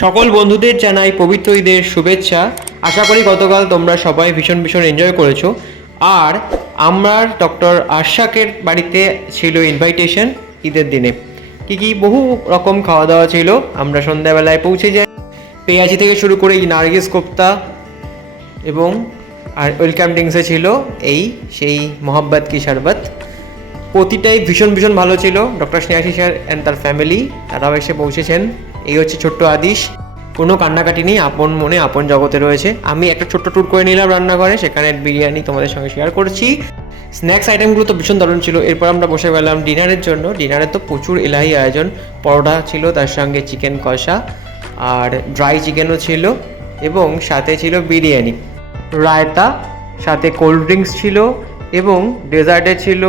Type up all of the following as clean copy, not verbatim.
সকল বন্ধুদের জানাই পবিত্র ঈদের শুভেচ্ছা। আশা করি গতকাল তোমরা সবাই ভীষণ ভীষণ এনজয় করেছো। আর আমার ডক্টর আশাকের বাড়িতে ছিল ইনভাইটেশন ঈদের দিনে। কি বহু রকম খাওয়া দাওয়া ছিল। আমরা সন্ধ্যাবেলায় পৌঁছে যাই। পেঁয়াজি থেকে শুরু করে নার্গিস কোপ্তা এবং আর ওয়েলকাম ড্রিঙ্কসে ছিল সেই মোহাব্বত কি শরবত। প্রতিটাই ভীষণ ভীষণ ভালো ছিল। ডক্টর স্নেহাশিস স্যার অ্যান্ড তার ফ্যামিলি তারাও এসে পৌঁছেছেন। এই হচ্ছে ছোট্ট আদিশ, কোনো কান্নাকাটি নেই, আপন মনে আপন জগতে রয়েছে। আমি একটা ছোট্ট ট্যুর করে নিলাম রান্নাঘরে, সেখানে বিরিয়ানি তোমাদের সঙ্গে শেয়ার করছি। স্ন্যাক্স আইটেমগুলো তো ভীষণ দারুণ ছিল। এরপর আমরা বসে গেলাম ডিনারের জন্য। ডিনারে তো প্রচুর এলাহি আয়োজন। পরোটা ছিল, তার সঙ্গে চিকেন কষা আর ড্রাই চিকেনও ছিল এবং সাথে ছিল বিরিয়ানি, রায়তা, সাথে কোল্ড ড্রিঙ্কস ছিল এবং ডেজার্টে ছিল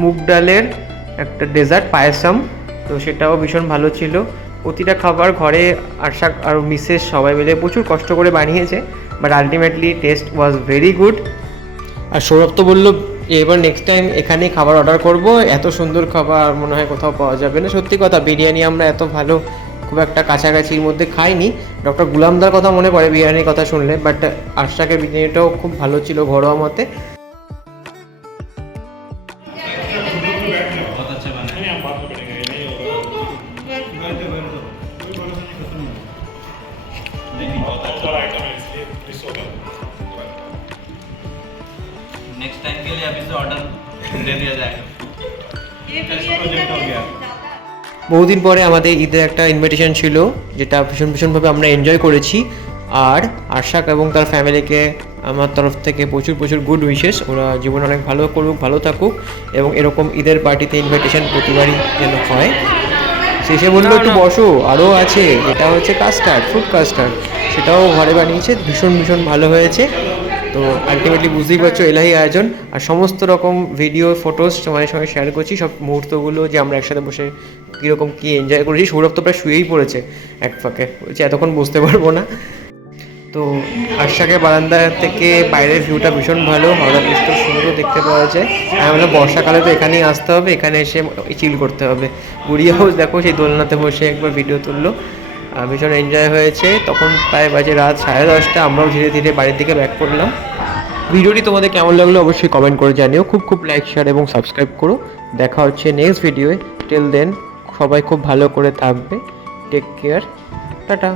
মুগ ডালের একটা ডেজার্ট পায়েসাম, তো সেটাও ভীষণ ভালো ছিল। প্রতিটা খাবার ঘরে আশা আর মিসেস সবাই মিলে প্রচুর কষ্ট করে বানিয়েছে, but ultimately taste was very good. আর সৌরভ তো বললো এবার নেক্সট টাইম এখানেই খাবার অর্ডার করব, এত সুন্দর খাবার মনে হয় কোথাও পাওয়া যাবে না। সত্যি কথা, বিরিয়ানি আমরা এত ভালো খুব একটা কাছাকাছির মধ্যে খাইনি। ডক্টর গুলামদার কথা মনে পড়ে বিরিয়ানির কথা শুনলে, বাট আশরাকের বিরিয়ানিটাও খুব ভালো ছিল ঘরোয়া মতে। नेक्स्ट टाइम के लिए अभी से ऑर्डर दे दिया जाएगा। বহুদিন পরে আমাদের ঈদের একটা ইনভিটেশন ছিল, যেটা ভীষণভাবে আমরা এনজয় করেছি। আর আশাক এবং তার ফ্যামিলিকে আমার তরফ থেকে প্রচুর গুড উইশেস। ওরা জীবনে অনেক ভালো করুক, ভালো থাকুক এবং এরকম ঈদের পার্টিতে ইনভিটেশন প্রতিবারই যেন হয়। শেষে বললো একটু বসো, আরও আছে, এটা হচ্ছে কাস্টার্ড, ফ্রুট কাস্টার্ড, সেটাও ঘরে বানিয়েছে, ভীষণ ভালো হয়েছে। তো আলটিমেটলি বুঝতেই পারছো এলাহি আয়োজন। আর সমস্ত রকম ভিডিও ফটোস তোমাদের সঙ্গে শেয়ার করছি, সব মুহূর্তগুলো যে আমরা একসাথে বসে কীরকম কী এনজয় করেছি। সৌরভ তো প্রায় শুয়েই পড়েছে এক ফাঁকে, বলছে এতক্ষণ বুঝতে পারবো না। তো আশাকে বারান্দা থেকে বাইরের ভিউটা ভীষণ ভালো, হাওড়া ব্রিজ খুব সুন্দর দেখতে পাওয়া যায়। আমি বললাম বর্ষাকালে তো এখানেই আসতে হবে, এখানে এসে চিল করতে হবে। গুড়িয়াও দেখো সেই দোলনাতে বসে একবার ভিডিও তুললো, ভীষণ এনজয় হয়েছে। তখন প্রায় বাজে রাত 10:30। আমরাও ধীরে ধীরে বাড়ির দিকে ব্যাক করলাম। ভিডিওটি তোমাদের কেমন লাগলো অবশ্যই কমেন্ট করে জানিও। খুব লাইক, শেয়ার এবং সাবস্ক্রাইব করো। দেখা হচ্ছে নেক্সট ভিডিওয়ে। টিল দেন সবাই খুব ভালো করে থাকবে। Take care, tata.